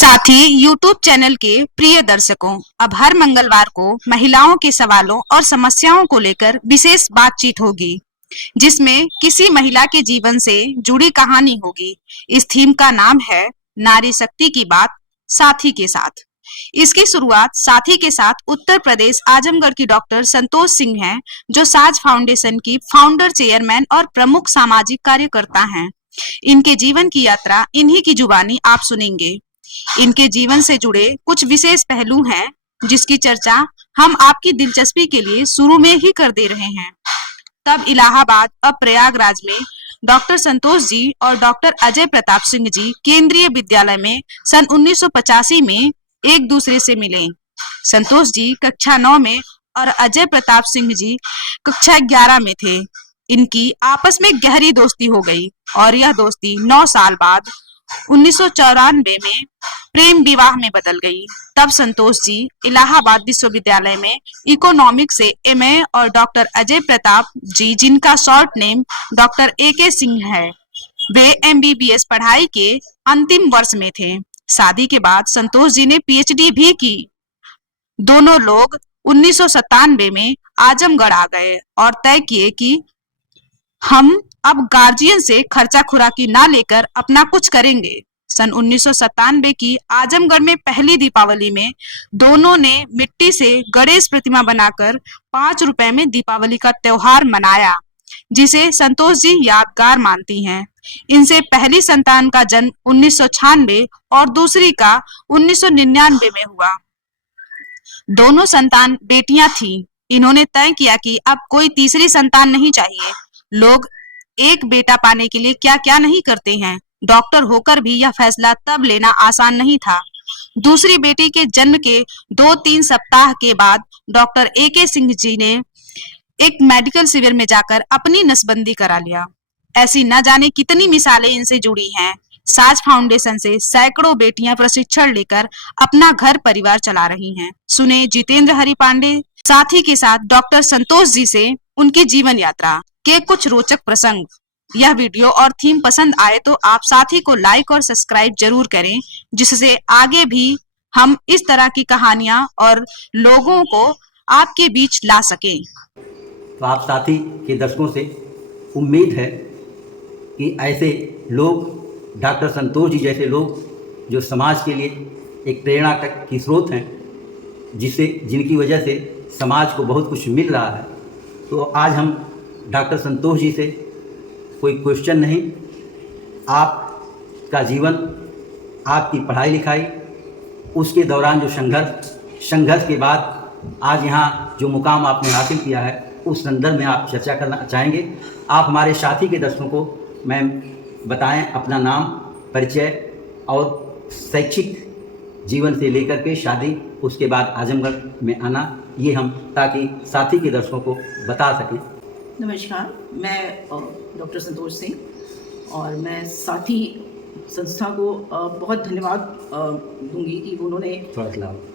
साथी YouTube channel के प्रिय दर्शकों, अब हर मंगलवार को महिलाओं के सवालों और समस्याओं को लेकर विशेष बातचीत होगी, जिसमें किसी महिला के जीवन से जुड़ी कहानी होगी। इस थीम का नाम है नारी शक्ति की बात साथी के साथ। इसकी शुरुआत साथी के साथ उत्तर प्रदेश आजमगढ़ की डॉक्टर संतोष सिंह हैं, जो साज फाउंडेशन की फाउंडर, चेयरमैन और प्रमुख सामाजिक कार्यकर्ता हैं। इनके जीवन की यात्रा इन्हीं की जुबानी आप सुनेंगे। इनके जीवन से जुड़े कुछ विशेष पहलू हैं, जिसकी चर्चा हम आपकी दिलचस्पी के लिए शुरू में ही कर दे रहे हैं। तब इलाहाबाद, अब प्रयागराज में डॉक्टर संतोष जी और डॉक्टर अजय प्रताप सिंह जी केंद्रीय विद्यालय में सन 1985 में एक दूसरे से मिले। संतोष जी कक्षा 9 में और अजय प्रताप सिंह जी कक्षा 11 में थे। इनकी आपस में गहरी दोस्ती हो गई और यह दोस्ती 9 साल बाद 1994 में प्रेम विवाह में बदल गई। तब संतोष जी इलाहाबाद विश्वविद्यालय में इकोनॉमिक्स से एमए और डॉक्टर अजय प्रताप जी, जिनका short name doctor AK Singh है, वे MBBS पढ़ाई के अंतिम वर्ष में थे। शादी के बाद संतोष जी ने PhD भी की। दोनों लोग 1997 में आजमगढ़ आ गए और तय किए कि हम अब गार्जियन से खर्चा खुराकी ना लेकर अपना कुछ करेंगे। सन 1997 की आजमगढ़ में पहली दीपावली में दोनों ने मिट्टी से गणेश प्रतिमा बनाकर 5 रुपए में दीपावली का त्योहार मनाया, जिसे संतोष जी यादगार मानती हैं। इनसे पहली संतान का जन्म 1996 और दूसरी का 1999 में हुआ। दोनों संतान बेटियां थीं। इन्होंने तय किया कि अब कोई तीसरी संतान नहीं चाहिए। लोग एक बेटा पाने के लिए क्या क्या नहीं करते हैं। डॉक्टर होकर भी यह फैसला तब लेना आसान नहीं था। दूसरी बेटी के जन्म के 2-3 सप्ताह के बाद डॉक्टर AK सिंह जी ने एक मेडिकल शिविर में जाकर अपनी नसबंदी करा लिया। ऐसी न जाने कितनी मिसालें इनसे जुड़ी हैं। साज फाउंडेशन से सैकड़ों बेटियां प्रशिक्षण लेकर अपना घर परिवार चला रही हैं। सुने जितेंद्र हरि पांडे साथी के साथ डॉक्टर संतोष जी से उनकी जीवन यात्रा के कुछ रोचक प्रसंग। यह वीडियो और थीम पसंद आए तो आप साथी को लाइक और सब्सक्राइब जरूर करें, जिससे आगे भी हम इस तरह की कहानियां और लोगों को आपके बीच ला सकें। तो आप साथी के दर्शकों से उम्मीद है कि ऐसे लोग, डॉक्टर संतोष जी जैसे लोग, जो समाज के लिए एक प्रेरणा की स्रोत हैं, जिनकी वजह से समाज को बहुत कुछ मिल रहा है। तो आज हम डॉक्टर संतोष जी से कोई क्वेश्चन नहीं, आपका जीवन, आपकी पढ़ाई लिखाई, उसके दौरान जो संघर्ष के बाद आज यहाँ जो मुकाम आपने हासिल किया है, उस संदर्भ में आप चर्चा करना चाहेंगे। आप हमारे साथी के दर्शकों को मैं बताएं अपना नाम, परिचय और शैक्षिक जीवन से लेकर के शादी, उसके बाद आजमगढ़ में आना, ये हम ताकि साथी के दर्शकों को बता सकें। नमस्कार, मैं डॉक्टर संतोष सिंह और मैं साथी संस्था को बहुत धन्यवाद दूंगी कि उन्होंने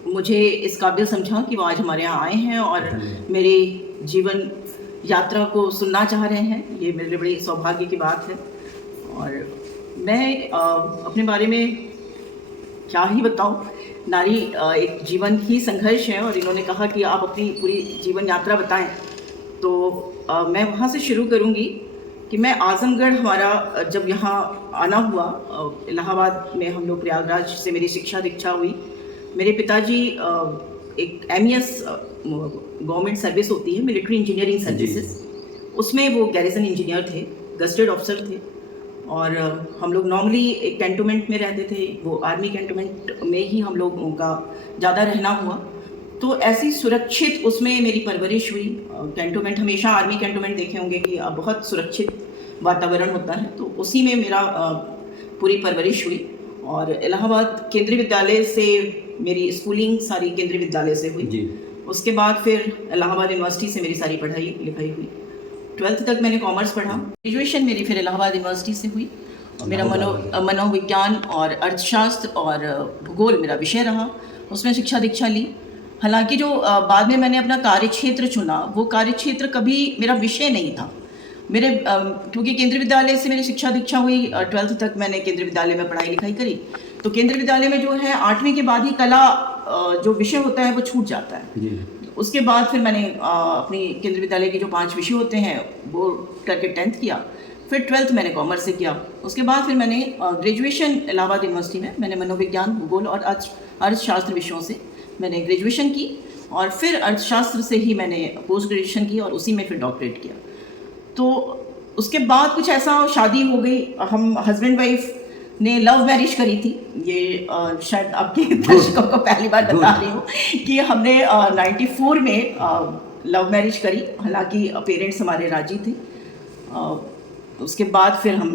मुझे इस काबिल समझा कि वो आज हमारे यहाँ आए हैं और मेरी जीवन यात्रा को सुनना चाह रहे हैं। ये मेरे लिए बड़ी सौभाग्य की बात है। और मैं अपने बारे में क्या ही बताऊं। नारी एक जीवन ही संघर्ष है और इन्होंने कहा कि आप अपनी पूरी जीवन यात्रा बताएं, तो मैं वहाँ से शुरू करूँगी कि मैं आजमगढ़, हमारा जब यहाँ आना हुआ, इलाहाबाद में हम लोग प्रयागराज से मेरी शिक्षा दीक्षा हुई। मेरे पिताजी एक MES गवर्नमेंट सर्विस होती है, मिलिट्री इंजीनियरिंग सर्विसेज, उसमें वो गैरिसन इंजीनियर थे, गस्टेड ऑफिसर थे। और हम लोग नॉर्मली एक कैंटोनमेंट में रहते थे, वो आर्मी कैंटोनमेंट में ही हम लोगों का ज़्यादा रहना हुआ। तो ऐसी सुरक्षित उसमें मेरी परवरिश हुई। कैंटोनमेंट, हमेशा आर्मी कैंटोनमेंट देखे होंगे कि बहुत सुरक्षित वातावरण होता है, तो उसी में मेरा पूरी परवरिश हुई। और इलाहाबाद केंद्रीय विद्यालय से मेरी स्कूलिंग सारी केंद्रीय विद्यालय से हुई जी। उसके बाद फिर इलाहाबाद यूनिवर्सिटी से मेरी सारी पढ़ाई लिखाई हुई। 12th तक मैंने कॉमर्स पढ़ा। ग्रेजुएशन मेरी फिर इलाहाबाद यूनिवर्सिटी से हुई। मेरा मनोविज्ञान और अर्थशास्त्र और भूगोल मेरा विषय रहा, उसमें शिक्षा दीक्षा ली। हालांकि जो बाद में मैंने अपना कार्यक्षेत्र चुना, वो कार्यक्षेत्र कभी मेरा विषय नहीं था। मेरे क्योंकि केंद्रीय विद्यालय से मेरी शिक्षा दीक्षा हुई, 12th तक मैंने केंद्रीय विद्यालय में पढ़ाई लिखाई करी, तो केंद्रीय विद्यालय में जो है 8वीं के बाद ही कला जो विषय होता है वो छूट जाता है। जी। उसके बाद फिर मैंने अपनी केंद्रीय विद्यालय के जो 5 विषय होते हैं वो करके 10th किया, फिर 12th मैंने कॉमर्स से किया। उसके बाद फिर मैंने ग्रेजुएशन इलाहाबाद यूनिवर्सिटी में मैंने मनोविज्ञान, भूगोल और अर्थशास्त्र विषयों से मैंने ग्रेजुएशन की, और फिर अर्थशास्त्र से ही मैंने पोस्ट ग्रेजुएशन की और उसी में फिर डॉक्टरेट किया। तो उसके बाद कुछ ऐसा शादी हो गई, हम हस्बैंड वाइफ ने लव मैरिज करी थी। ये शायद आपके दर्शकों को पहली बार बता रही हूँ कि हमने 94 में लव मैरिज करी, हालांकि पेरेंट्स हमारे राजी थे। उसके बाद फिर हम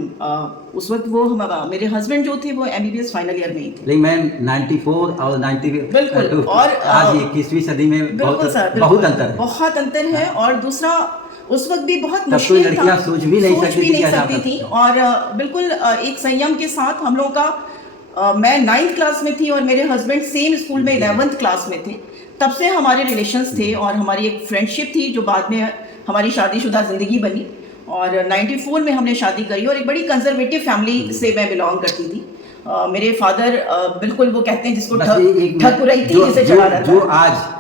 उस वक्त वो मेरे हस्बैंड जो थे वो MBBS फाइनल ईयर में ही थे। लेकिन मैम 94 और 90 बिल्कुल, और आज 21वीं सदी में बहुत अंतर है, बहुत अंतर है। और दूसरा उस वक्त भी बहुत तब मुश्किल तो लड़कियां था, सोच भी नहीं सकती थी। और बिल्कुल एक संयम के साथ हम लोगों का मैं 9th क्लास में थी और मेरे हस्बैंड सेम स्कूल में 11th क्लास में थे। तब से हमारे रिलेशंस थे और हमारी एक फ्रेंडशिप थी जो बाद में हमारी शादीशुदा ज़िंदगी बनी। और 94 में हमने शादी करी और एक बड़ी कंजर्वेटिव फैमिली से मैं बिलोंग करती थी। मेरे फादर बिल्कुल वो कहते हैं जिसको ठकुराई थी जिसे चढ़ा रहता है।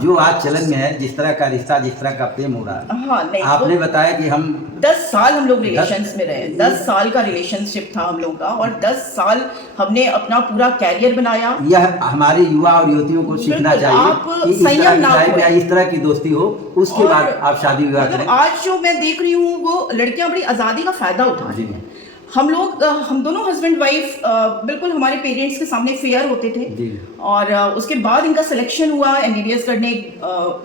जो आज चलन में है, जिस तरह का रिश्ता, जिस तरह का प्रेम हो रहा है। हाँ, नहीं, आपने बताया कि हम 10 साल हम लोग रिलेशंस में रहे, 10 साल का रिलेशनशिप था हम लोगों का, और 10 साल हमने अपना पूरा कैरियर बनाया। यह हमारे युवा और युवतियों को सीखना चाहिए आप कि संयम ना या इस तरह की दोस्ती हो, उसके बाद आप शादी विवाह करें। आज जो मैं देख रही हूँ वो लड़कियां बड़ी आज़ादी का फायदा उठा रही हैं। हम दोनों हस्बैंड वाइफ बिल्कुल हमारे पेरेंट्स के सामने फेयर होते थे। और उसके बाद इनका सिलेक्शन हुआ, MBBS करने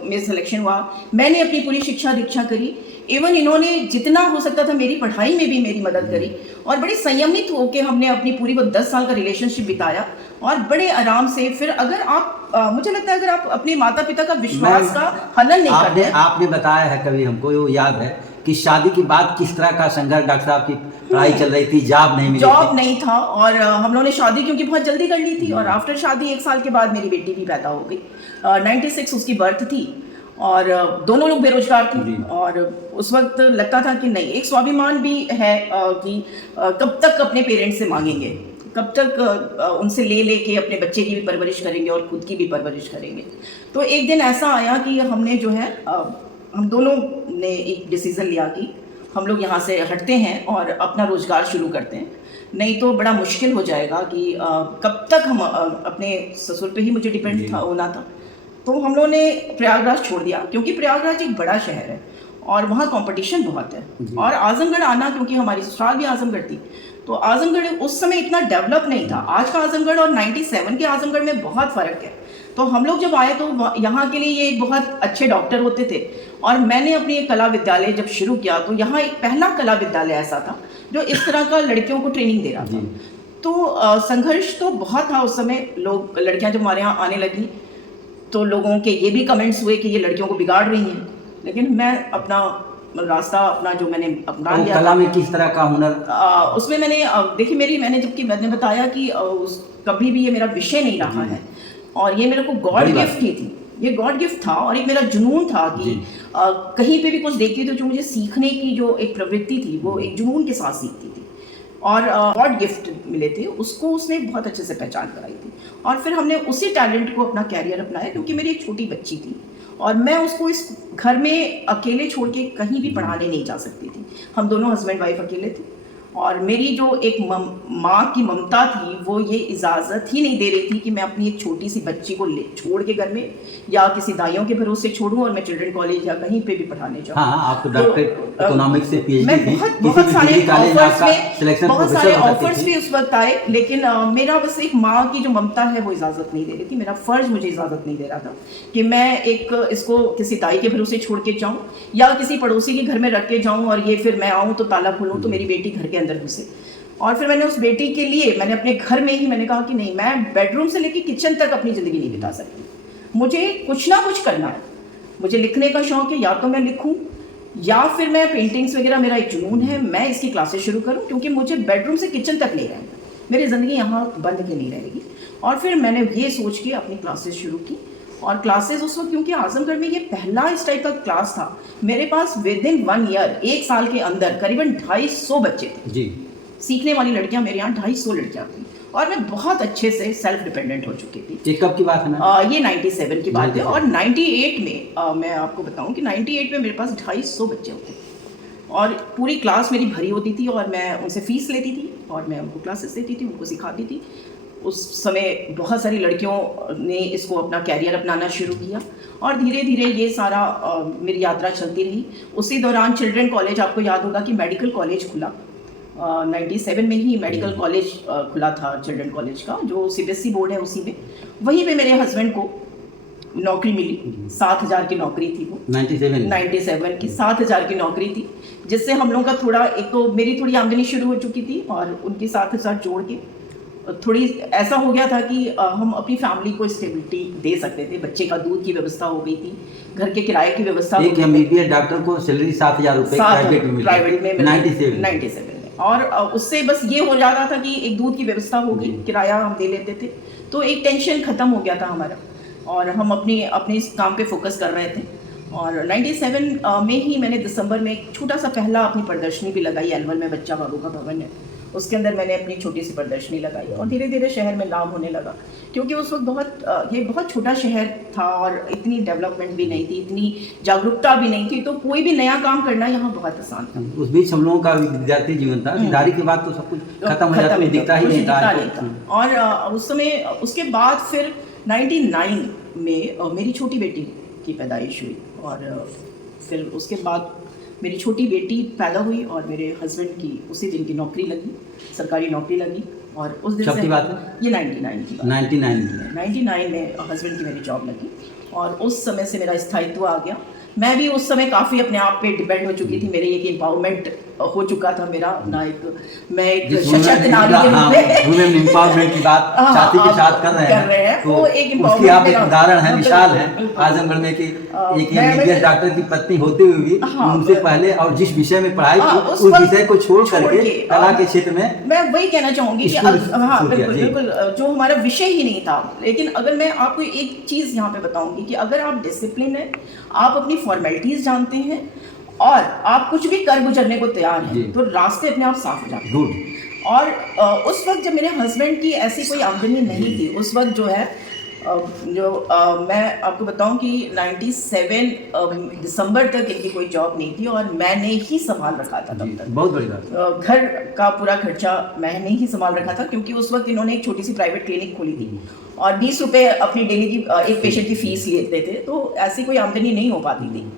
में सिलेक्शन हुआ। मैंने अपनी पूरी शिक्षा दीक्षा करी। इवन इन्होंने जितना हो सकता था मेरी पढ़ाई में भी मेरी मदद करी, और बड़े संयमित होकर हमने अपनी पूरी वो 10 साल का रिलेशनशिप बिताया। और बड़े आराम से फिर अगर आप मुझे लगता है अगर आप अपने माता पिता का विश्वास का हनन नहीं करते। आपने बताया है कभी, हमको वो याद है कि शादी के बाद किस तरह का संघर्ष, डॉक्टर साहब की पढ़ाई चल रही थी, जॉब नहीं था, और हम लोगों ने शादी क्योंकि बहुत जल्दी कर ली थी। और आफ्टर शादी 1 साल के बाद मेरी बेटी भी पैदा हो गई। 96 उसकी बर्थ थी और दोनों लोग बेरोजगार थे। और उस वक्त लगता था कि नहीं, एक स्वाभिमान भी है कि कब तक अपने पेरेंट्स से मांगेंगे, कब तक उनसे ले के अपने बच्चे की भी परवरिश करेंगे और खुद की भी परवरिश करेंगे। तो एक दिन ऐसा आया कि हमने जो है हम दोनों ने एक डिसीज़न लिया कि हम लोग यहाँ से हटते हैं और अपना रोज़गार शुरू करते हैं, नहीं तो बड़ा मुश्किल हो जाएगा कि कब तक हम अपने ससुर पे ही मुझे डिपेंड होना था। तो हम लोगों ने प्रयागराज छोड़ दिया, क्योंकि प्रयागराज एक बड़ा शहर है और वहाँ कंपटीशन बहुत है। और आजमगढ़ आना, क्योंकि हमारी ससुराल भी आजमगढ़ थी, तो आजमगढ़ उस समय इतना डेवलप नहीं था। आज का आजमगढ़ और 97 के आजमगढ़ में बहुत फ़र्क है। तो हम लोग जब आए तो यहाँ के लिए ये एक बहुत अच्छे डॉक्टर होते थे। और मैंने अपनी एक कला विद्यालय जब शुरू किया तो यहाँ एक पहला कला विद्यालय ऐसा था जो इस तरह का लड़कियों को ट्रेनिंग दे रहा था। तो संघर्ष तो बहुत था उस समय। लोग, लड़कियाँ जब हमारे यहाँ आने लगी तो लोगों के ये भी कमेंट्स हुए कि ये लड़कियों को बिगाड़ रही हैं, लेकिन मैं अपना रास्ता, अपना जो मैंने अपना लिया। कला में किस तरह का हुनर? उसमें मैंने देखिए मैंने बताया कि कभी भी ये मेरा विषय नहीं रहा है, और ये मेरे को गॉड गिफ्ट ही थी। ये गॉड गिफ्ट था और एक मेरा जुनून था कि कहीं पे भी कुछ देखती तो जो मुझे सीखने की जो एक प्रवृत्ति थी वो एक जुनून के साथ सीखती थी। और गॉड गिफ्ट मिले थे, उसको उसने बहुत अच्छे से पहचान कराई थी। और फिर हमने उसी टैलेंट को अपना कैरियर अपनाया, क्योंकि मेरी एक छोटी बच्ची थी और मैं उसको इस घर में अकेले छोड़ के कहीं भी पढ़ाने नहीं जा सकती थी। हम दोनों हस्बैंड वाइफ अकेले थे, और मेरी जो एक माँ की ममता थी वो ये इजाज़त ही नहीं दे रही थी कि मैं अपनी एक छोटी सी बच्ची को छोड़ के घर में या किसी दाइयों के भरोसे छोड़ूं और मैं चिल्ड्रन कॉलेज या कहीं पे भी पढ़ाने जाऊँ। हाँ, आप तो डॉक्टरेट इकोनॉमिक्स से PhD थी। बहुत सारे ऑफर्स भी उस वक्त आए, लेकिन मेरा बस एक माँ की जो ममता है वो इजाज़त नहीं दे रही थी। मेरा फ़र्ज मुझे इजाज़त नहीं दे रहा था कि मैं इसको किसी दाई के भरोसे छोड़ के जाऊँ या किसी पड़ोसी के घर में रख के जाऊँ और ये फिर मैं आऊँ तो ताला खोलूँ तो मेरी बेटी घर के अंदर घुसे। और फिर मैंने उस बेटी के लिए मैंने अपने घर में ही मैंने कहा कि नहीं, मैं बेडरूम से लेके किचन तक अपनी ज़िंदगी नहीं बिता सकती, मुझे कुछ ना कुछ करना है। मुझे लिखने का शौक़ है, या तो मैं लिखूं या फिर मैं पेंटिंग्स वगैरह, मेरा एक जुनून है, मैं इसकी क्लासेस शुरू करूं, क्योंकि मुझे बेडरूम से किचन तक नहीं रहना, मेरी ज़िंदगी यहाँ बंद के नहीं रहेगी। और फिर मैंने ये सोच के अपनी क्लासेस शुरू की। और क्लासेस उस वक्त, क्योंकि आजमगढ़ में ये पहला इस टाइप का क्लास था, मेरे पास विद इन 1 ईयर 1 साल के अंदर करीबन 250 बच्चे थे। सीखने वाली लड़कियां मेरे यहाँ 250 लड़कियां थी। और मैं बहुत अच्छे से सेल्फ डिपेंडेंट हो चुकी थी। ये कब की बात है मैम? ये 97 की बात है। और 98 में मैं आपको बताऊं कि 98 में मेरे पास 250 बच्चे होते थे और पूरी क्लास मेरी भरी होती थी और मैं उनसे फीस लेती थी और मैं उनको क्लासेस देती थी, उनको सिखाती थी। उस समय बहुत सारी लड़कियों ने इसको अपना कैरियर अपनाना शुरू किया और धीरे धीरे ये सारा मेरी यात्रा चलती रही। उसी दौरान चिल्ड्रन कॉलेज, आपको याद होगा कि मेडिकल कॉलेज खुला 97 में ही मेडिकल कॉलेज खुला था चिल्ड्रन कॉलेज का, जो CBSE बोर्ड है उसी में। वहीं पे मेरे हस्बैंड को नौकरी मिली, 7,000 की नौकरी थी वो 97 की 7,000 की नौकरी थी, जिससे हम लोगों का थोड़ा, एक तो मेरी थोड़ी आमदनी शुरू हो चुकी थी और उनकी 7,000 जोड़ के थोड़ी ऐसा हो गया था कि हम अपनी फैमिली को स्टेबिलिटी दे सकते थे। बच्चे का दूध की व्यवस्था हो गई थी, घर के किराए की व्यवस्था हो एक MBBS डॉक्टर को सैलरी 7,000 रुपए प्राइवेट में 97 में। और उससे बस ये हो जाता था कि एक दूध की व्यवस्था हो गई, किराया हम दे लेते थे, तो एक टेंशन खत्म हो गया था हमारा और हम अपने इस काम पे फोकस कर रहे थे। और 97 में ही मैंने दिसंबर में एक छोटा सा पहला अपनी प्रदर्शनी भी लगाई एलवल में, बच्चा बाबू का भवन है, उसके अंदर मैंने अपनी छोटी सी प्रदर्शनी लगाई और धीरे धीरे शहर में लाभ होने लगा, क्योंकि उस वक्त ये बहुत छोटा शहर था और इतनी डेवलपमेंट भी नहीं थी, इतनी जागरूकता भी नहीं थी, तो कोई भी नया काम करना यहाँ बहुत आसान था। उस बीच हम लोगों का विद्यार्थी जीवन था, दिहाड़ी के बाद तो सब कुछ खत्म हो जाता, दिखता ही नहीं था। और उस समय, उसके बाद फिर 99 में मेरी छोटी बेटी की पैदाइश हुई और फिर उसके बाद मेरी छोटी बेटी पैदा हुई और मेरे हस्बैंड की उसी दिन की नौकरी लगी, सरकारी नौकरी लगी। और उस दिन से, की बात है? ये 99 की बात, 99 में हस्बैंड की मेरी जॉब लगी और उस समय से मेरा स्थायित्व आ गया। मैं भी उस समय काफ़ी अपने आप पे डिपेंड हो चुकी थी, मेरे एक एम्पावरमेंट हो चुका था मेरा अपना, मैं एक सशक्त नारी के रूप में वुमेन एम्पावरमेंट की बात साथी के साथ कर रहे हैं, तो एक उसकी आप एक उदाहरण है, मिसाल है आजमगढ़ में कि एक MBBS डॉक्टर की पत्नी होते हुए भी उनसे पहले और जिस विषय में पढ़ाई की उस विषय को छोड़ करके कला के क्षेत्र में, मैं वही कहना चाहूंगी कि हाँ बिल्कुल जो हमारा विषय ही नहीं था। लेकिन अगर मैं आपको एक चीज़ यहाँ पे बताऊंगी कि अगर आप डिसिप्लिन है, आप अपनी फॉर्मेलिटीज जानते हैं और आप कुछ भी कर गुजरने को तैयार हैं, तो रास्ते अपने आप साफ हो जाते हैं। और उस वक्त जब मेरे हस्बैंड की ऐसी कोई आमदनी नहीं थी, उस वक्त जो है मैं आपको बताऊं कि 97 दिसंबर तक इनकी कोई जॉब नहीं थी और मैंने ही संभाल रखा था तब तक। बहुत बड़ी बात। घर का पूरा खर्चा मैंने ही संभाल रखा था, क्योंकि उस वक्त इन्होंने एक छोटी सी प्राइवेट क्लिनिक खोली थी और 20 रुपये अपनी डेली की एक पेशेंट की फीस लेते थे, तो ऐसी कोई आमदनी नहीं हो पाती थी।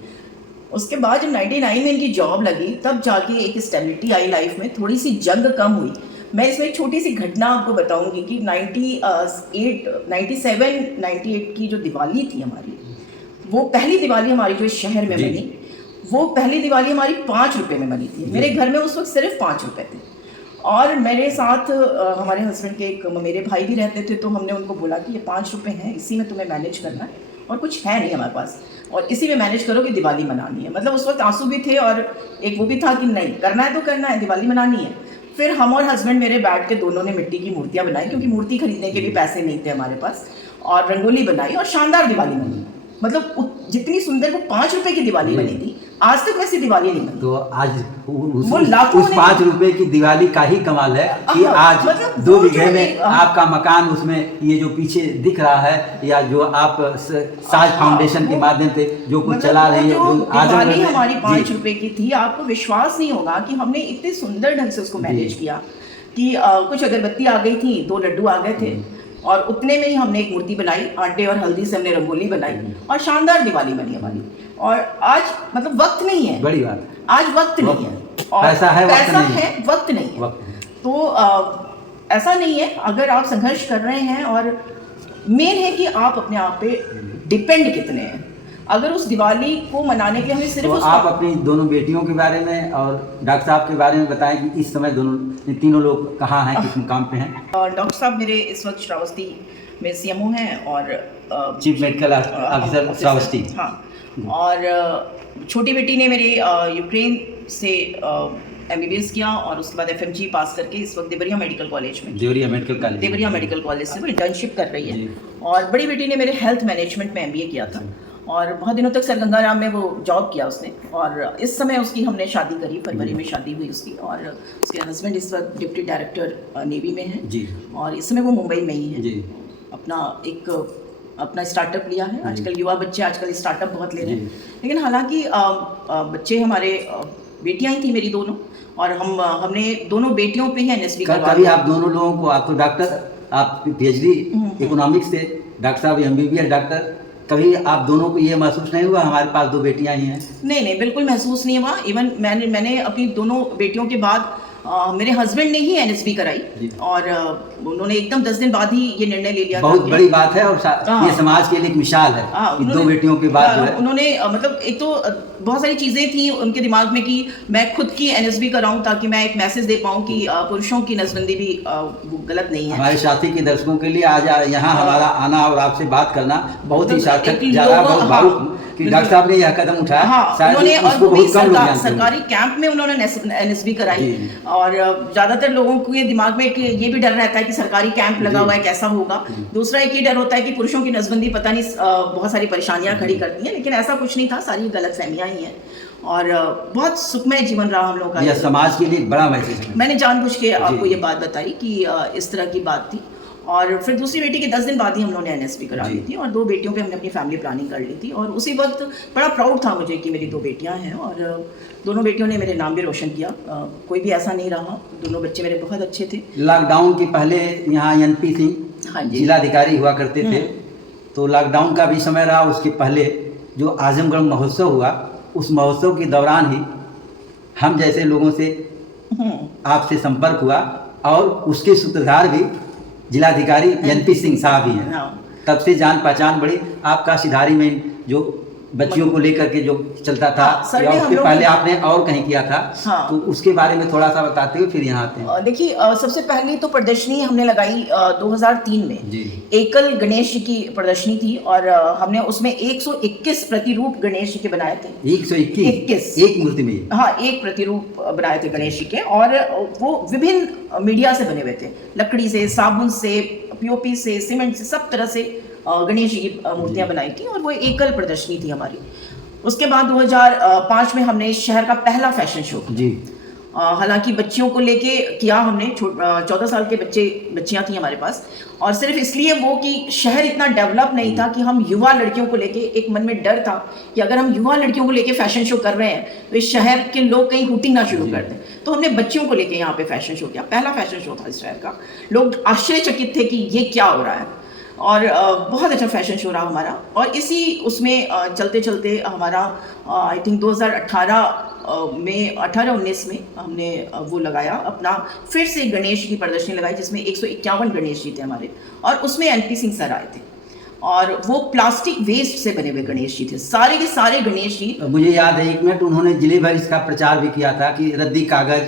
उसके बाद जब 99 में इनकी जॉब लगी, तब जाके एक स्टेबिलिटी आई लाइफ में, थोड़ी सी जंग कम हुई। मैं इसमें एक छोटी सी घटना आपको बताऊंगी कि 98 की जो दिवाली थी हमारी, वो पहली दिवाली हमारी जो शहर में बनी, वो पहली दिवाली हमारी 5 रुपये में बनी थी। मेरे घर में उस वक्त सिर्फ 5 रुपये थे और मेरे साथ हमारे हस्बैंड के एक मेरे भाई भी रहते थे, तो हमने उनको बोला कि ये 5 रुपये हैं, इसी में तुम्हें मैनेज करना है और कुछ है नहीं हमारे पास, और इसी में मैनेज करो कि दिवाली मनानी है। मतलब उस वक्त आंसू भी थे और एक वो भी था कि नहीं, करना है तो करना है, दिवाली मनानी है। फिर हम और हस्बैंड मेरे बैठ के दोनों ने मिट्टी की मूर्तियाँ बनाई, क्योंकि मूर्ति खरीदने के भी पैसे नहीं थे हमारे पास, और रंगोली बनाई और शानदार दिवाली बनी। मतलब जितनी सुंदर वो 5 रुपए की दिवाली बनी थी, आज तक वैसी दिवाली नहीं बनी। तो आज उस 5 रुपए की दिवाली का ही कमाल है कि आज मतलब 2 बीघे में आपका मकान, उसमें ये जो पीछे दिख रहा है, या जो आप साज फाउंडेशन के माध्यम से जो कुछ चला रही है, जो दिवाली हमारी 5 रुपए की थी। आपको विश्वास नहीं होगा कि हमने इतने सुंदर ढंग से उसको मैनेज किया कि कुछ अगरबत्ती आ गई थी, 2 लड्डू आ गए थे और उतने में ही हमने एक मूर्ति बनाई, आटे और हल्दी से हमने रंगोली बनाई और शानदार दिवाली बनी हमारी। और आज मतलब वक्त नहीं है, बड़ी बात, आज वक्त नहीं है, और पैसा है, वक्त नहीं है। तो ऐसा नहीं है, अगर आप संघर्ष कर रहे हैं, और मेन है कि आप अपने आप पे डिपेंड कितने हैं। अगर उस दिवाली को मनाने के लिए हमें सिर्फ तो आप अपनी दोनों बेटियों के बारे में और डॉक्टर साहब के बारे में बताएं कि इस समय तीनों लोग कहाँ हैं, किस मुकाम पे हैं। डॉक्टर साहब मेरे इस वक्त श्रावस्ती में CMO हैं और चीफ मेडिकल ऑफिसर श्रावस्ती। हाँ, और छोटी बेटी ने मेरे यूक्रेन से MBBS किया और उसके बाद FMG पास करके इस वक्त देवरिया मेडिकल कॉलेज से वो इंटर्नशिप कर रही है। और बड़ी बेटी ने मेरे हेल्थ मैनेजमेंट में MBA किया था और बहुत दिनों तक सर गंगाराम में वो जॉब किया उसने, और इस समय उसकी हमने शादी करी, फरवरी में शादी हुई उसकी, और उसके हस्बैंड इस वक्त डिप्टी डायरेक्टर नेवी में हैं जी, और इस समय वो मुंबई में ही है जी, अपना स्टार्टअप लिया है। आजकल युवा बच्चे आजकल स्टार्टअप बहुत ले रहे हैं, जी। लेकिन हालांकि बच्चे हमारे बेटियां ही थी मेरी दोनों, और हमने दोनों बेटियों पे ही एनएसबी करवा कभी दिया। आप दोनों लोगों को, आप तो डॉक्टर, आप पीएचडी इकोनॉमिक्स से, डॉक्टर साहब एमबीबीएस डॉक्टर, कभी आप दोनों को ये महसूस नहीं हुआ हमारे पास दो बेटियां ही हैं? नहीं, बिल्कुल महसूस नहीं हुआ। इवन मैंने अपनी दोनों बेटियों के बाद मेरे हस्बैंड ने ही एनएसबी कराई, और उन्होंने एकदम 10 दिन बाद ही ये निर्णय ले लिया। बहुत बड़ी बात है, और ये समाज के लिए एक मिसाल है कि दो बेटियों के बाद जो है उन्होंने मतलब एक तो बहुत सारी चीज़ें थी उनके दिमाग में कि मैं खुद की एनएसबी कराऊं ताकि मैं एक मैसेज दे पाऊं कि पुरुषों की नसबंदी भी गलत नहीं है। हमारे साथी के दर्शकों के लिए आज यहाँ हमारा आना और आपसे बात करना बहुत ही सार्थक जा रहा है, बहुत भावुक कि डॉक्टर साहब ने यह कदम उठाया। उन्होंने, और वो भी सरकारी कैंप में उन्होंने एनएसबी कराई, और ज्यादातर लोगों के दिमाग में ये भी डर रहता है कि सरकारी कैंप लगा हुआ है कैसा होगा। दूसरा एक ये डर होता है कि पुरुषों की नसबंदी पता नहीं बहुत सारी परेशानियां खड़ी करती हैं, लेकिन ऐसा कुछ नहीं था, सारी गलतफहमियां ही हैं, और बहुत सुखमय जीवन रहा हम लोग का। यह समाज के लिए बड़ा मैसेज है। मैंने जानबूझ के आपको ये बात बताई कि इस तरह की बात थी, और फिर दूसरी बेटी के 10 दिन बाद ही हम लोगों ने एनएसबी करा ली थी, और दो बेटियों पे हमने अपनी फैमिली प्लानिंग कर ली थी, और उसी वक्त बड़ा प्राउड था मुझे कि मेरी दो बेटियां हैं, और दोनों बेटियों ने मेरे नाम भी रोशन किया। कोई भी ऐसा नहीं रहा, दोनों बच्चे मेरे बहुत अच्छे थे। लॉकडाउन के पहले यहाँ एनपी सिंह जिलाधिकारी हुआ करते थे, तो लॉकडाउन का भी समय रहा। उसके पहले जो आजमगढ़ महोत्सव हुआ, उस महोत्सव के दौरान ही हम जैसे लोगों से आपसे संपर्क हुआ, और उसके सूत्रधार भी जिलाधिकारी एनपी सिंह साहब ही हैं। तब से जान पहचान बढ़ी। आपका सिधारी में जो बच्चियों को लेकर के जो चलता था, या उसके पहले आपने और कहीं किया था, तो उसके बारे में थोड़ा सा बताते हुए फिर यहाँ आते हैं। देखिए, सबसे पहली तो प्रदर्शनी हमने लगाई 2003 में जी। एकल गणेश जी की प्रदर्शनी थी, और हमने उसमें 121 प्रतिरूप गणेश जी के बनाए थे। 121 एक मूर्ति में? हाँ, एक प्रतिरूप बनाए थे गणेश जी के, और वो विभिन्न मीडिया से बने हुए थे, लकड़ी से, साबुन से, पीओपी से, सीमेंट से, सब तरह से गणेश जी की मूर्तियां बनाई थी, और वो एकल प्रदर्शनी थी हमारी। उसके बाद 2005 में हमने शहर का पहला फैशन शो जी, हालांकि बच्चियों को लेके किया हमने, 14 साल के बच्चियां थी हमारे पास, और सिर्फ इसलिए वो कि शहर इतना डेवलप नहीं था कि हम युवा लड़कियों को लेके, एक मन में डर था कि अगर हम युवा लड़कियों को लेके फैशन शो कर रहे हैं तो इस शहर के लोग कहीं हुटिंग ना शुरू कर दें, तो हमने बच्चियों को लेके यहाँ पे फैशन शो किया। पहला फैशन शो था इस शहर का। लोग आश्चर्यचकित थे कि ये क्या हो रहा है, और बहुत अच्छा फैशन शो रहा हमारा। और इसी उसमें चलते चलते हमारा आई थिंक 2018 में 18-19 में हमने वो लगाया अपना, फिर से गणेश की प्रदर्शनी लगाई, जिसमें 151 गणेश जी थे हमारे, और उसमें एनपी सिंह सर आए थे, और वो प्लास्टिक वेस्ट से बने हुए गणेश जी थे, सारे के सारे गणेश जी। मुझे याद है, एक मिनट, उन्होंने जिले भर इसका प्रचार भी किया था कि रद्दी कागज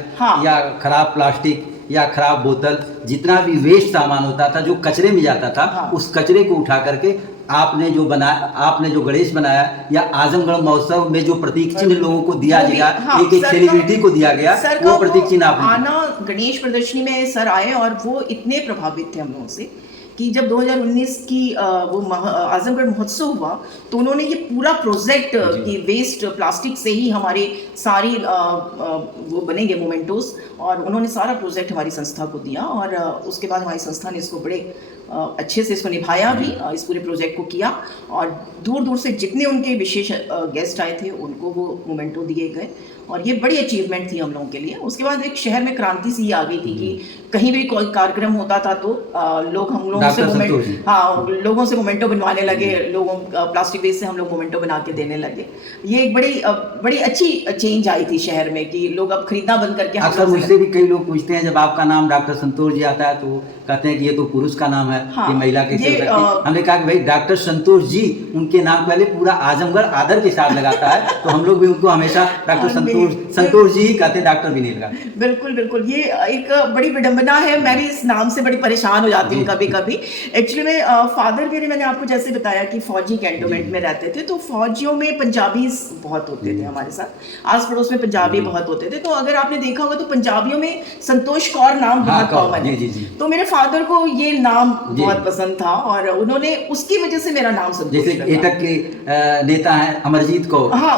या खराब प्लास्टिक या खराब बोतल, जितना भी वेस्ट सामान होता था जो कचरे में जाता था, उस कचरे को उठा करके आपने जो बनाया, आपने जो गणेश बनाया, या आजमगढ़ महोत्सव में जो प्रतीक चिन्ह लोगों को दिया गया, एक सेलिब्रिटी को दिया गया, वो प्रतीक चिन्ह आपने आना गणेश प्रदर्शनी में सर आए, और वो इतने प्रभावित थे हम लोगों से कि जब 2019 की वो आजमगढ़ महोत्सव हुआ, तो उन्होंने ये पूरा प्रोजेक्ट कि वेस्ट प्लास्टिक से ही हमारे सारी वो बनेंगे मोमेंटोस, और उन्होंने सारा प्रोजेक्ट हमारी संस्था को दिया, और उसके बाद हमारी संस्था ने इसको बड़े अच्छे से इसको निभाया भी, इस पूरे प्रोजेक्ट को किया, और दूर दूर से जितने उनके विशेष गेस्ट आए थे उनको वो मोमेंटो दिए गए, और ये बड़ी अचीवमेंट थी हम लोगों के लिए। उसके बाद एक शहर में क्रांति सी आ गई थी कि कहीं भी कोई कार्यक्रम होता था तो लोग हम लोगों से लोगों से मोमेंटो बनवाने लगे, लोगों प्लास्टिक वेस्ट से हम लोग मोमेंटो बना के देने लगे। ये एक बड़ी अच्छी चेंज आई थी शहर में कि लोग अब खरीदना बंद करके। अक्सर मुझसे भी कई लोग पूछते हैं, जब आपका नाम डॉक्टर संतोष जी आता है तो कहते हैं कि ये तो पुरुष का नाम है, ये महिला कैसे हो सकती है? हमने कहा कि भाई डॉक्टर संतोष जी, उनके नाम पहले पूरा आजमगढ़ आदर के साथ लगाता है, तो हम लोग भी उनको हमेशा डॉक्टर संतोष जी ही कहते हैं, डॉक्टर भी नहीं लगा। बिल्कुल बिल्कुल, ये एक बड़ी विडंबना है, मैं भी इस नाम से बड़ी परेशान हो जाती हूँ कभी कभी। एक्चुअली में फादर मेरे, मैंने आपको जैसे बताया कि फौजी कैंटोनमेंट में रहते थे, तो फौजियों में पंजाबी बहुत होते थे हमारे साथ, आस पड़ोस में पंजाबी बहुत होते थे, तो अगर आपने देखा होगा तो पंजाबियों में संतोष कौर नाम बहुत कॉमन है। तो मेरे फादर को ये नाम बहुत पसंद था और उन्होंने उसकी वजह से मेरा नाम संतोष जैसे रखा। एटक के नेता हैं अमरजीत कौर। हाँ,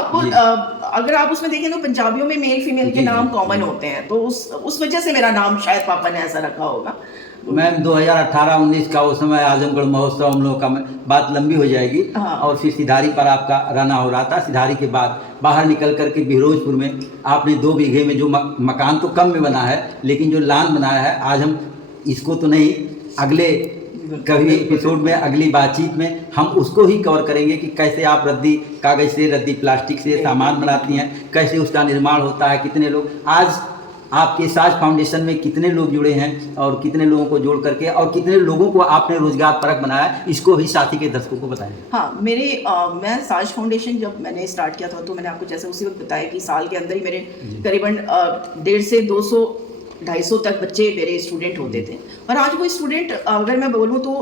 अगर आप उसमें देखें तो पंजाबियों में मेल फीमेल के नाम कॉमन होते हैं, तो उस वजह से मेरा नाम शायद पापा ने ऐसा रखा होगा। मैम 2018-19 का उस समय आजमगढ़ महोत्सव हम लोग का बात लंबी हो जाएगी। हाँ। और फिर सिधारी पर आपका रहना हो रहा था। सिधारी के बाद बाहर निकल करके बिहरोजपुर में आपने 2 बीघे में जो मकान तो कम में बना है, लेकिन जो लान बनाया है, आज हम इसको तो नहीं, अगले कभी एपिसोड में, अगली बातचीत में हम उसको ही कवर करेंगे कि कैसे आप रद्दी कागज से, रद्दी प्लास्टिक से सामान बनाती हैं, कैसे उसका निर्माण होता है, कितने लोग आज आपके साज फाउंडेशन में कितने लोग जुड़े हैं और कितने लोगों को जोड़ करके और कितने लोगों को आपने रोजगार परक बनाया, इसको भी साथी के दर्शकों को बताएं। हाँ, मैं साज फाउंडेशन जब मैंने स्टार्ट किया था, तो मैंने आपको जैसे उसी वक्त बताया कि साल के अंदर ही मेरे करीबन 150 से 200-250 तक बच्चे मेरे स्टूडेंट होते थे। और आज वो स्टूडेंट, अगर मैं बोलूँ तो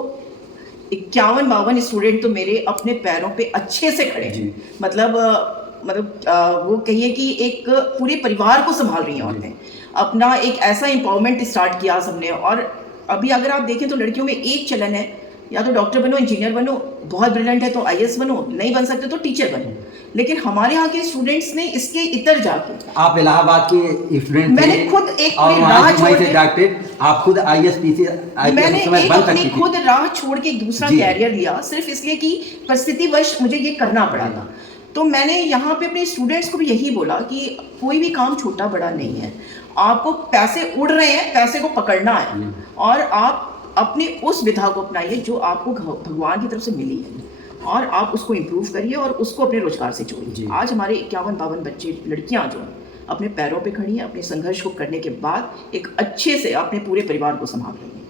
51-52 स्टूडेंट तो मेरे अपने पैरों पे अच्छे से खड़े हैं। मतलब वो कहिए कि एक पूरे परिवार को संभाल रही हैं औरतें। अपना एक ऐसा एम्पावरमेंट स्टार्ट किया सबने। और अभी अगर आप देखें तो लड़कियों में एक चलन है, या तो डॉक्टर बनो, इंजीनियर बनो, बहुत ब्रिलियंट है तो आईएएस बनो, नहीं बन सकते तो टीचर बनो। लेकिन हमारे यहाँ के स्टूडेंट्स ने इसके इतर जाके, आप इलाहाबाद के स्टूडेंट मैंने खुद एक राह छोड़ के डॉक्टर, आप खुद आईएएस मैंने अपनी खुद राह छोड़ के एक दूसरा कैरियर लिया, सिर्फ इसलिए कि परिस्थितिवश मुझे ये करना पड़ा था। तो मैंने यहाँ पे अपने स्टूडेंट्स को भी यही बोला कि कोई भी काम छोटा बड़ा नहीं है, आपको पैसे उड़ रहे हैं, पैसे को पकड़ना है और आप अपनी उस विधा को अपनाइए जो आपको भगवान की तरफ से मिली है, और आप उसको इम्प्रूव करिए और उसको अपने रोजगार से जोड़िए। आज हमारे 51-52 बच्चे, लड़कियां जो हैं, अपने पैरों पे खड़ी हैं, अपने संघर्ष को करने के बाद एक अच्छे से अपने पूरे परिवार को संभाल रही हैं।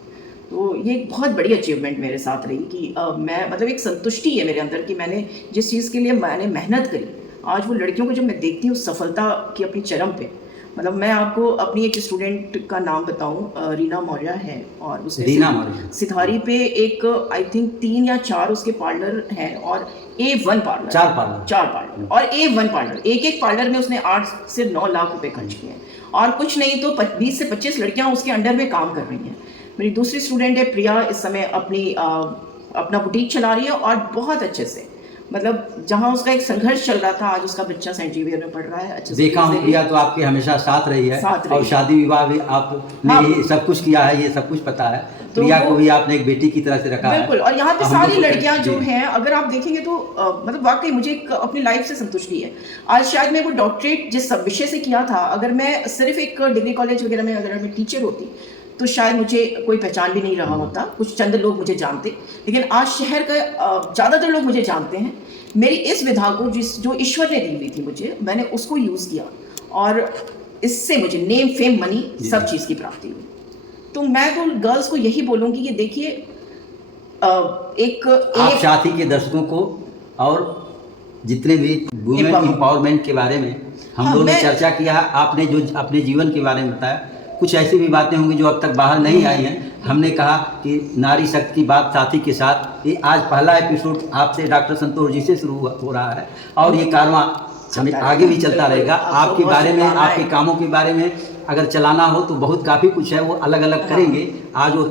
तो ये एक बहुत बड़ी अचीवमेंट मेरे साथ रही कि मैं, मतलब एक संतुष्टि है मेरे अंदर कि मैंने जिस चीज़ के लिए मैंने मेहनत करी, आज वो लड़कियों को जब मैं देखती हूँ सफलता की अपनी चरम पे। मतलब मैं आपको अपनी एक स्टूडेंट का नाम बताऊं, रीना मौर्य है, और उसने सिधारी पे एक आई थिंक 3 या 4 उसके पार्लर हैं, और A1 पार्लर, 4 पार्लर और A1 पार्लर, एक पार्लर में उसने 8 से 9 लाख रुपए खर्च किए हैं, और कुछ नहीं तो 20 से 25 लड़कियां उसके अंडर में काम कर रही हैं। मेरी दूसरी स्टूडेंट है प्रिया, इस समय अपना बुटीक चला रही है और बहुत अच्छे से, मतलब जहाँ उसका एक संघर्ष चल रहा था, आज उसका बच्चा सेंट जेवियर में पढ़ रहा है। अच्छे से देखा हूँ प्रिया तो आपके हमेशा साथ रही है, और शादी विवाह भी आपने ये सब कुछ किया है, ये सब कुछ पता है। तो प्रिया को भी आपने एक बेटी की तरह से रखा है। बिल्कुल। और यहाँ पे सारी लड़कियां जो हैं, अगर आप देखेंगे तो मतलब वाकई मुझे अपनी लाइफ से संतुष्टि है। आज शायद मैं वो डॉक्टरेट जिस विषय से किया था, अगर मैं सिर्फ एक डिग्री कॉलेज वगैरह में अगर मैं टीचर होती तो शायद मुझे कोई पहचान भी नहीं रहा होता, कुछ चंद लोग मुझे जानते। लेकिन आज शहर का ज़्यादातर लोग मुझे जानते हैं। मेरी इस विधा को जो ईश्वर ने दी हुई थी मुझे, मैंने उसको यूज़ किया और इससे मुझे नेम, फेम, मनी, सब चीज़ की प्राप्ति हुई। तो मैं तो गर्ल्स को यही बोलूँगी कि देखिए, आप साथी के दर्शकों को और जितने भी वुमेन एम्पावरमेंट के बारे में हम लोगों ने चर्चा किया है, आपने जो अपने जीवन के बारे में बताया, कुछ ऐसी भी बातें होंगी जो अब तक बाहर नहीं आई हैं। हमने कहा कि नारी शक्ति की बात साथी के साथ, ये आज पहला एपिसोड आपसे डॉक्टर संतोष जी से शुरू हो रहा है, और ये कारवां हमें आगे भी चलता रहेगा। आपके बारे में, आपके कामों के बारे में अगर चलाना हो तो बहुत काफ़ी कुछ है, वो अलग अलग करेंगे। आज वो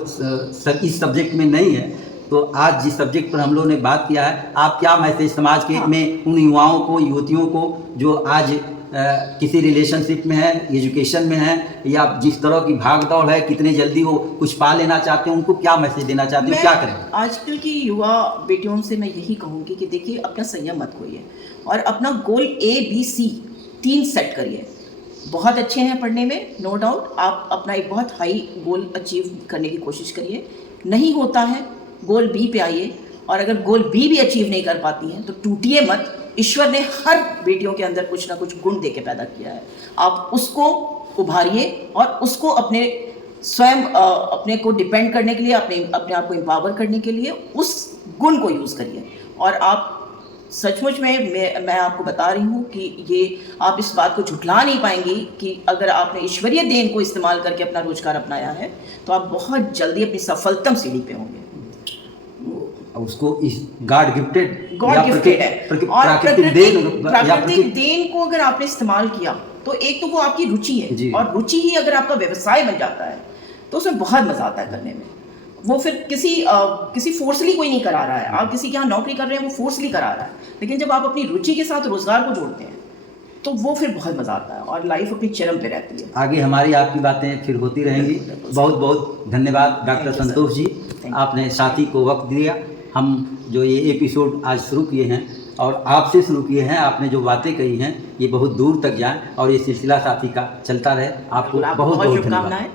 इस सब्जेक्ट में नहीं है, तो आज जिस सब्जेक्ट पर हम लोगों ने बात किया है, आप क्या मैसेज समाज के में उन युवाओं को, युवतियों को जो आज किसी रिलेशनशिप में है, एजुकेशन में है, या जिस तरह की भाग दौड़ है, कितने जल्दी वो कुछ पा लेना चाहते हैं, उनको क्या मैसेज देना चाहते हैं, क्या करें? आजकल की युवा बेटियों से मैं यही कहूँगी कि देखिए, अपना संयम मत खोइए और अपना गोल ABC 3 सेट करिए। बहुत अच्छे हैं पढ़ने में, नो डाउट, आप अपना एक बहुत हाई गोल अचीव करने की कोशिश करिए। नहीं होता है, गोल B पे आइए, और अगर गोल B भी अचीव नहीं कर पाती हैं तो टूटिए मत। ईश्वर ने हर बेटियों के अंदर कुछ ना कुछ गुण दे के पैदा किया है, आप उसको उभारिए और उसको अपने स्वयं अपने को डिपेंड करने के लिए, अपने आप को एम्पावर करने के लिए उस गुण को यूज़ करिए। और आप सचमुच में मैं आपको बता रही हूँ कि ये आप इस बात को झुठला नहीं पाएंगी कि अगर आपने ईश्वरीय देन को इस्तेमाल करके अपना रोजगार अपनाया है तो आप बहुत जल्दी अपनी सफलतम सीढ़ी पे होंगे। उसको इस गॉड गिफ्टेड है, और प्राकृतिक देन को अगर आपने इस्तेमाल किया तो एक तो वो आपकी रुचि है, और रुचि ही अगर आपका व्यवसाय बन जाता है तो उसमें बहुत मजा आता है करने में। वो फिर किसी फोर्सली कोई नहीं करा रहा है। आप किसी के यहाँ नौकरी कर रहे हैं, वो फोर्सली करा रहा है, लेकिन जब आप अपनी रुचि के साथ रोज़गार को जोड़ते हैं तो वो फिर बहुत मज़ा आता है और लाइफ अपनी चरम पे रहती है। आगे हमारी आपकी बातें फिर होती रहेंगी। बहुत बहुत धन्यवाद डॉक्टर संतोष जी, आपने साथी को वक्त दिया। हम जो ये एपिसोड आज शुरू किए हैं और आपसे शुरू किए हैं, आपने जो बातें कही हैं ये बहुत दूर तक जाएं और ये सिलसिला साथी का चलता रहे। आपको बहुत बहुत शुभकामनाएं।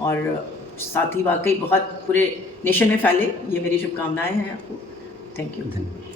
और साथी वाकई बहुत पूरे नेशन में फैले, ये मेरी शुभकामनाएं हैं आपको। Thank you. धन्यवाद।